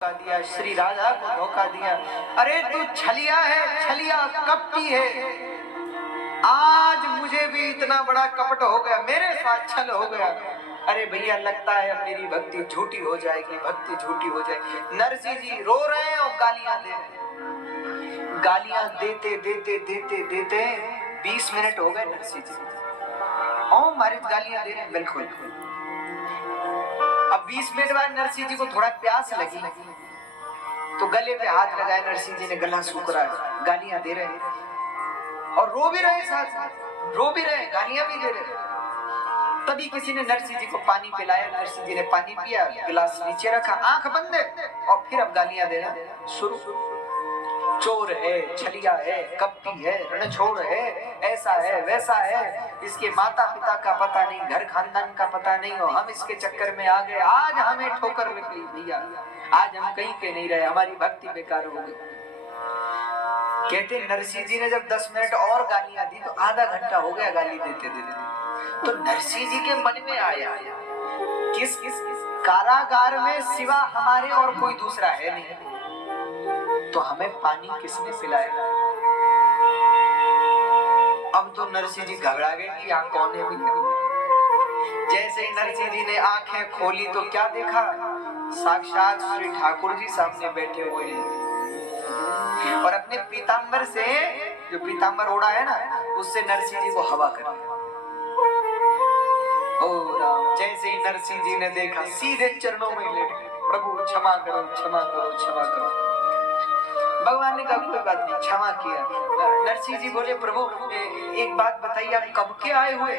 धोखा दिया, श्री राधा को धोखा दिया। अरे तू छलिया है, छलिया कपटी है। आज मुझे भी इतना बड़ा कपट हो गया, मेरे साथ छल हो गया। अरे भैया लगता है अब मेरी भक्ति झूठी हो जाएगी, भक्ति झूठी हो जाएगी। नरसिंह जी रो रहे हैं और गालियां दे रहे हैं। गालियां देते देते देते देते 20 मिनट हो गए नरसिंह जी और हमारी गालियां दे रहे हैं। बिल्कुल अब 20 मिनट बाद नरसिंह जी को थोड़ा प्यास लगी तो गले पे हाथ लगाया। नरसिंह जी ने गला सूख रहा है, गालियां दे रहे हैं और रो भी रहे, साथ रो भी रहे, गालियां भी दे रहे। तभी किसी ने नरसिंह जी को पानी पिलाया। नरसिंह जी ने पानी पिया, गिलास नीचे रखा, आंख बंद और फिर अब गालियां देना शुरू। चोर है, छलिया है, कपटी है, रणछोड़ है, ऐसा है वैसा है, इसके माता पिता का पता नहीं, घर खानदान का पता नहीं हो, हम इसके चक्कर में आ गए। आज हमें ठोकर लग गई भैया, आज हम कहीं के नहीं रहे, हमारी भक्ति बेकार हो गई। कहते नरसिंह जी ने जब 10 मिनट और गालियां दी तो आधा घंटा हो गया गाली देते देते। तो नरसिंह जी के मन में आया किस कारागार में सिवा हमारे और कोई दूसरा है नहीं, तो हमें पानी किसने पिलाया। अब तो नरसिंह जी घबरा गए कि यहाँ कौन है। जैसे ही नरसिंह जी ने आंखें खोली तो क्या देखा, साक्षात श्री ठाकुर जी सामने बैठे हुए हैं और अपने पीतांबर से, जो पीतांबर ओढ़ा है ना, उससे नरसिंह जी को हवा कर। ओ राम, जैसे ही नरसिंह जी ने देखा सीधे चरणों में लेट गए, प्रभु क्षमा करो, क्षमा करो, क्षमा करो। भगवान ने कहा कोई बात नहीं, क्षमा किया। नरसिंह जी बोले प्रभु एक बात बताइए, आप कब के आए हुए।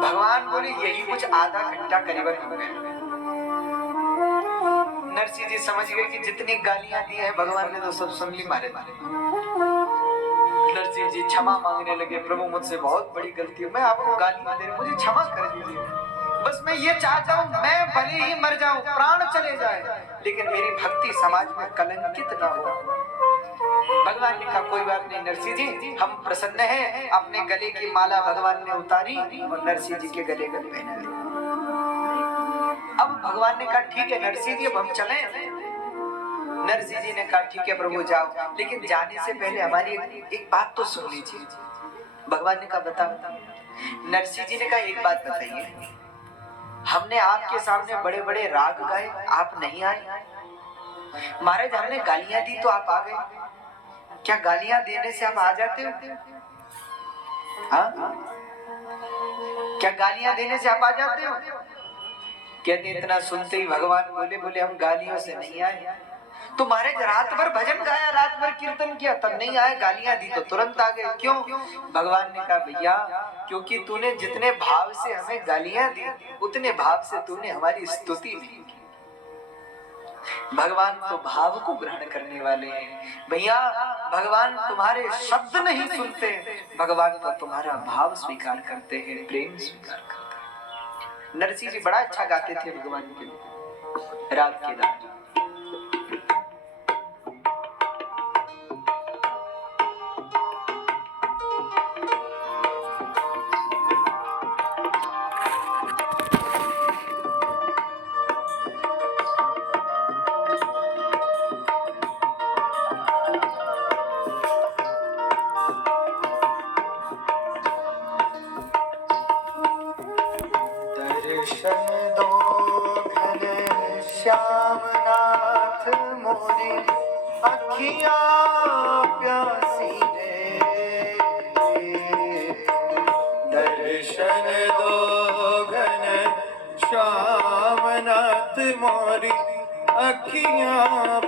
भगवान बोले यही कुछ आधा घंटा करीबन हो गया। नरसिंह जी समझ गए कि जितनी गालियां दी है भगवान ने तो सब सुन ली मारे मारे। नरसिंह जी क्षमा मांगने लगे, प्रभु मुझसे बहुत बड़ी गलती है, मैं आपको गालियां दे रहा हूं, मुझे क्षमा कर दीजिए। बस मैं ये चाहता हूं, मैं भले ही मर जाऊं, प्राण चले जाए, लेकिन मेरी भक्ति समाज में कलंकित ना हो। भगवान ने कहा कोई बात नहीं नरसिंह जी, हम प्रसन्न हैं। अपने गले की माला भगवान ने उतारी और नरसिंह जी के गले में पहना दी। अब भगवान ने कहा ठीक है नरसिंह जी, अब हम चलें। नरसिंह जी ने कहा ठीक है प्रभु जाओ, लेकिन जाने से पहले हमारी एक बात तो सुन लीजिए। भगवान ने कहा बताओ। नरसिंह जी ने कहा एक बात बताइए, हमने आपके सामने बड़े बड़े राग गाए, आप नहीं आए। महाराज हमने गालियां दी तो आप आ गए, क्या गालियां देने से आप आ जाते हो? हाँ, क्या गालियां देने से आप आ जाते हो? कहते इतना सुनते ही भगवान बोले हम गालियों से नहीं आए। तो महाराज रात भर भजन गाया, रात भर कीर्तन किया, तब नहीं आए, गालियां दी तो तुरंत आ गए, क्यों? भगवान ने कहा भैया क्योंकि तूने जितने भाव से हमें गालियां दी उतने भाव से तूने हमारी स्तुति नहीं की। भगवान तो भाव को ग्रहण करने वाले हैं भैया। भगवान तुम्हारे शब्द नहीं सुनते, भगवान तो तुम्हारा भाव स्वीकार करते हैं, प्रेम स्वीकार करते हैं। नरसिंह जी बड़ा अच्छा गाते थे भगवान के लिए राग के दान। दर्शन दो घन श्याम नाथ मोरी अखियां प्यासी रे। दर्शन दो घन श्याम नाथ मोरी अखियां